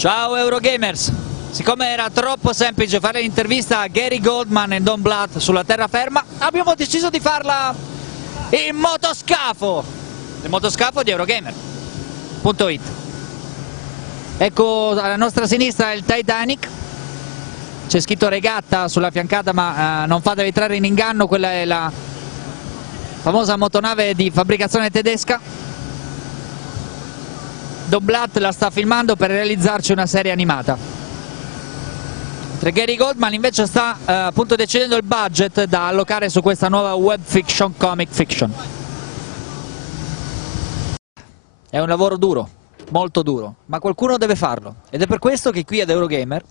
Ciao Eurogamers! Siccome era troppo semplice fare l'intervista a Gary Goldman e Don Bluth sulla terraferma, abbiamo deciso di farla in motoscafo! Il motoscafo di eurogamer.it. Ecco alla nostra sinistra il Titanic, c'è scritto regatta sulla fiancata, ma non fatevi trarre in inganno, quella è la famosa motonave di fabbricazione tedesca. Don Bluth la sta filmando per realizzarci una serie animata. Mentre Gary Goldman invece sta appunto decidendo il budget da allocare su questa nuova web fiction, comic fiction. È un lavoro duro, molto duro, ma qualcuno deve farlo. Ed è per questo che qui ad Eurogamer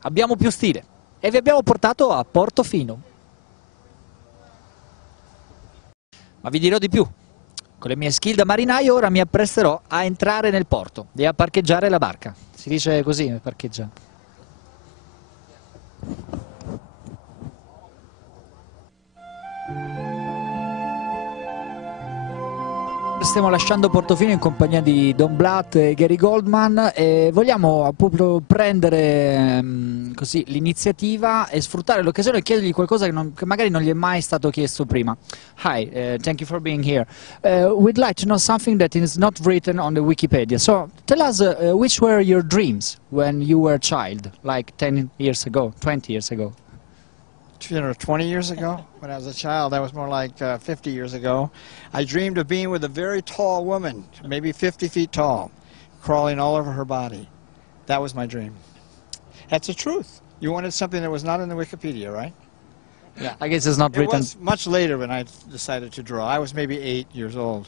abbiamo più stile e vi abbiamo portato a Portofino. Ma vi dirò di più. Con le mie skill da marinaio ora mi appresterò a entrare nel porto e a parcheggiare la barca. Si dice così, parcheggia. Stiamo lasciando Portofino in compagnia di Don Bluth e Gary Goldman e vogliamo appunto prendere così l'iniziativa e sfruttare l'occasione e chiedergli qualcosa che magari non gli è mai stato chiesto prima. Hi, thank you for being here. We'd like to know something that is not written on the Wikipedia. So tell us which were your dreams when you were a child, like 10 years ago, 20 years ago? 20 years ago, when I was a child, that was more like 50 years ago. I dreamed of being with a very tall woman, maybe 50 feet tall, crawling all over her body. That was my dream. That's the truth. You wanted something that was not in the Wikipedia, right? Yeah. I guess it's not written. It was much later when I decided to draw. I was maybe 8 years old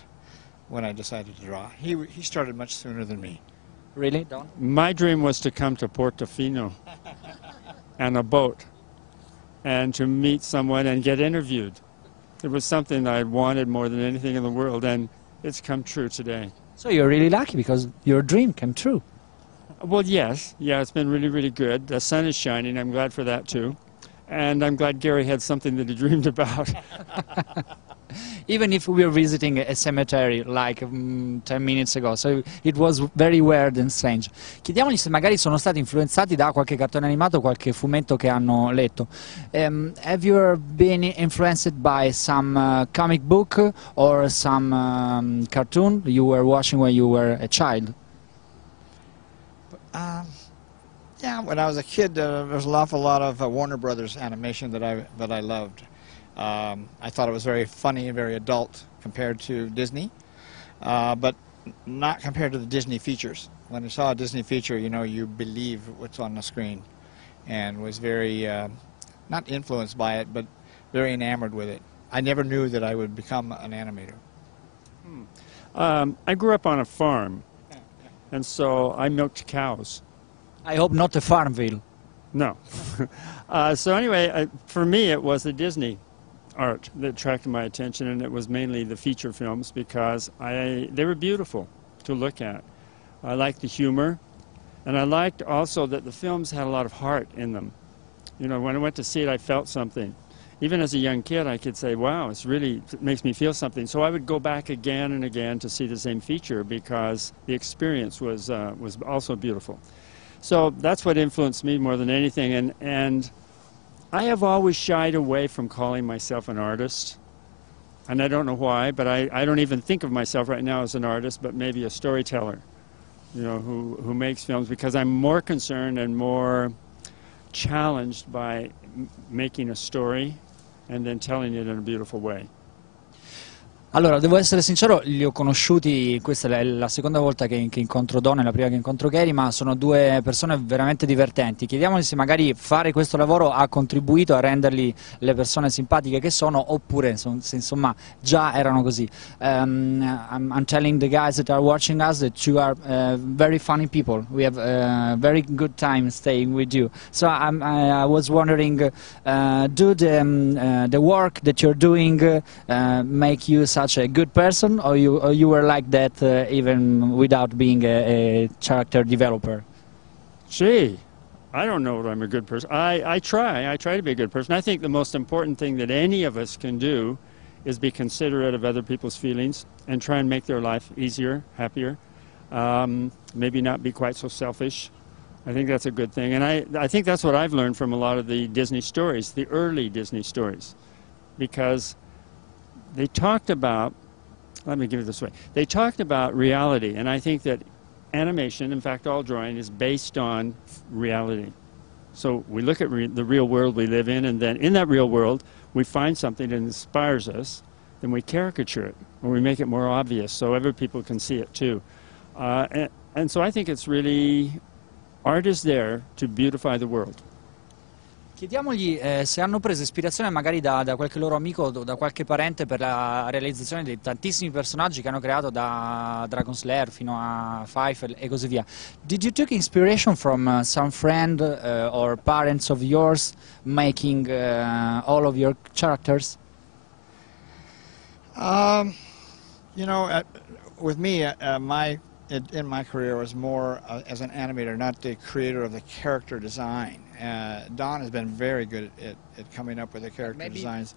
when I decided to draw. He started much sooner than me. Really, Don? My dream was to come to Portofino on a boat and to meet someone and get interviewed. It was something I wanted more than anything in the world, and it's come true today. So you're really lucky because your dream came true. Well, yes. Yeah, it's been really, really good. The sun is shining. I'm glad for that, too. And I'm glad Gary had something that he dreamed about. Even if we were visiting a cemetery like 10 minutes ago, so it was very weird and strange. Chiediamogli se magari sono stati influenzati da qualche cartone animato, qualche fumetto che hanno letto. Have you ever been influenced by some comic book or some cartoon you were watching when you were a child? Yeah, when I was a kid, there was an awful lot of Warner Brothers animation that I loved. I thought it was very funny and very adult compared to Disney, but not compared to the Disney features. When you saw a Disney feature, you know, you believe what's on the screen, and was very, not influenced by it, but very enamored with it. I never knew that I would become an animator. I grew up on a farm, and so I milked cows. I hope not a Farmville. No. So anyway, for me it was the Disney art that attracted my attention, and it was mainly the feature films because they were beautiful to look at. I liked the humor, and I liked also that the films had a lot of heart in them. You know, when I went to see it, I felt something. Even as a young kid, I could say, wow, it makes me feel something. So I would go back again and again to see the same feature because the experience was also beautiful. So that's what influenced me more than anything, and I have always shied away from calling myself an artist, and I don't know why, but I don't even think of myself right now as an artist, but maybe a storyteller, you know, who makes films, because I'm more concerned and more challenged by making a story and then telling it in a beautiful way. Allora, devo essere sincero, li ho conosciuti, questa è la seconda volta che incontro Don, è la prima che incontro Gary, ma sono due persone veramente divertenti. Chiediamogli se magari fare questo lavoro ha contribuito a renderli le persone simpatiche che sono, oppure se insomma già erano così. I'm telling the guys that are watching us that you are very funny people. We have a very good time staying with you. So I was wondering, do the work that you're doing make you such a good person, or you were like that even without being a character developer? Gee, I don't know if I'm a good person. I try to be a good person. I think the most important thing that any of us can do is be considerate of other people's feelings and try and make their life easier, happier. maybe not be quite so selfish. I think that's a good thing. And I think that's what I've learned from a lot of the Disney stories, the early Disney stories, because they talked about, let me give it this way, they talked about reality, and I think that animation, in fact all drawing, is based on reality. So we look at the real world we live in, and then in that real world we find something that inspires us, then we caricature it, or we make it more obvious so other people can see it too. And so I think it's really, art is there to beautify the world. Chiediamogli se hanno preso ispirazione magari da qualche loro amico o da qualche parente per la realizzazione di tantissimi personaggi che hanno creato, da Dragon Slayer fino a Fife e così via. Did you take inspiration from some friend or parents of yours making all of your characters? You know, with me, in my career was more as an animator, not the creator of the character design. Don has been very good at coming up with the character designs.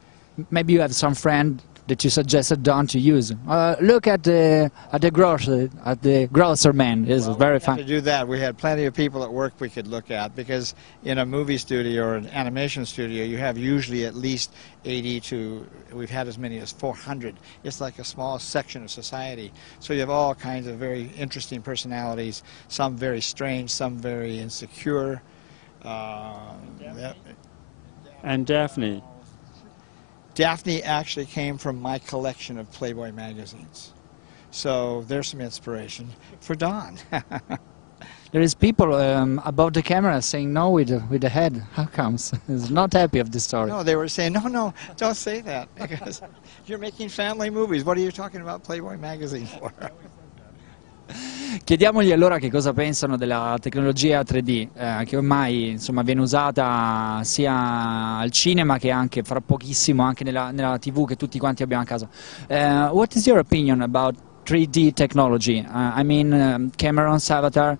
Maybe you have some friend that you suggested Don to use. Look at the grocer man. It's very fun. To do that, we had plenty of people at work we could look at, because in a movie studio or an animation studio, you have usually at least 80 to, we've had as many as 400. It's like a small section of society. So you have all kinds of very interesting personalities, some very strange, some very insecure. And Daphne. Daphne actually came from my collection of Playboy magazines. So there's some inspiration for Don. There is people above the camera saying no with the head. How comes? He's not happy of this story. No, they were saying, no, don't say that, because you're making family movies. What are you talking about Playboy magazine for? Chiediamogli allora che cosa pensano della tecnologia 3D, che ormai insomma viene usata sia al cinema che anche fra pochissimo anche nella TV che tutti quanti abbiamo a casa. What is your opinion about 3D technology? I mean, Cameron's Avatar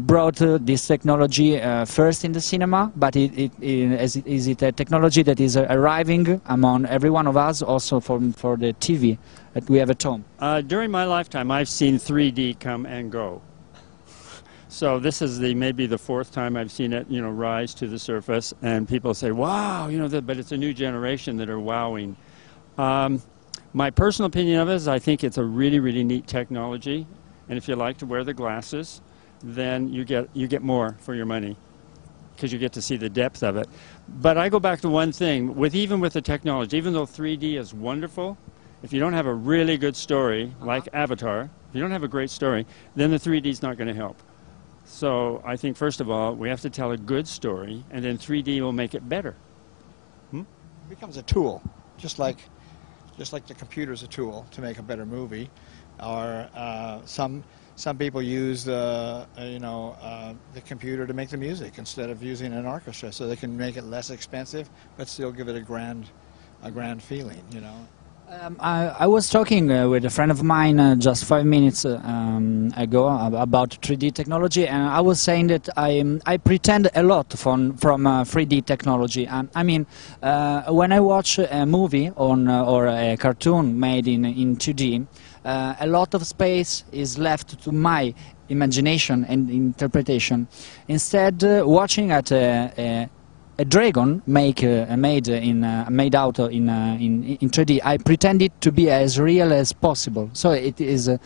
brought this technology first in the cinema, but is it a technology that is arriving among every one of us, also for the TV that we have at home? During my lifetime, I've seen 3D come and go. So this is maybe the fourth time I've seen it, rise to the surface, and people say, "Wow," but it's a new generation that are wowing. My personal opinion of it is I think it's a really, really neat technology, and if you like to wear the glasses, then you get more for your money, because you get to see the depth of it. But I go back to one thing, even with the technology, even though 3D is wonderful, if you don't have a really good story, like Avatar, if you don't have a great story, then the 3D is not going to help. So I think, first of all, we have to tell a good story, and then 3D will make it better. It becomes a tool, just like the computer's a tool to make a better movie, or some people use the computer to make the music instead of using an orchestra, so they can make it less expensive but still give it a grand feeling. I was talking with a friend of mine just 5 minutes ago about 3D technology, and I was saying that I pretend a lot from 3D technology. And I mean, when I watch a movie or a cartoon made in 2D, a lot of space is left to my imagination and interpretation. Instead, watching at a dragon made out in 3D, I pretend it to be as real as possible. So it is a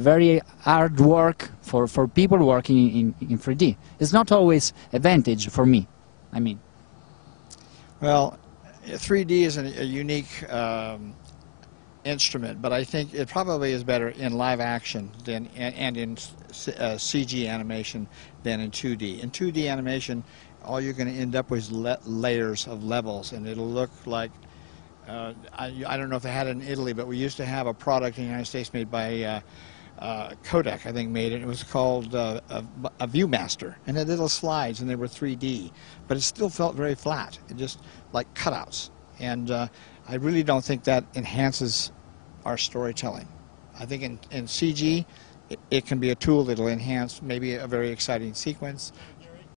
very hard work for people working in 3D. It's not always a vantage for me, I mean. Well, 3D is a unique instrument, but I think it probably is better in live action and in CG animation than in 2D. In 2D animation, all you're going to end up with is layers of levels, and it'll look like, I don't know if they had it in Italy, but we used to have a product in the United States made by Kodak, I think, made it. It was called a Viewmaster, and it had little slides, and they were 3D, but it still felt very flat, just like cutouts. And I really don't think that enhances our storytelling. I think in CG, it can be a tool that will enhance maybe a very exciting sequence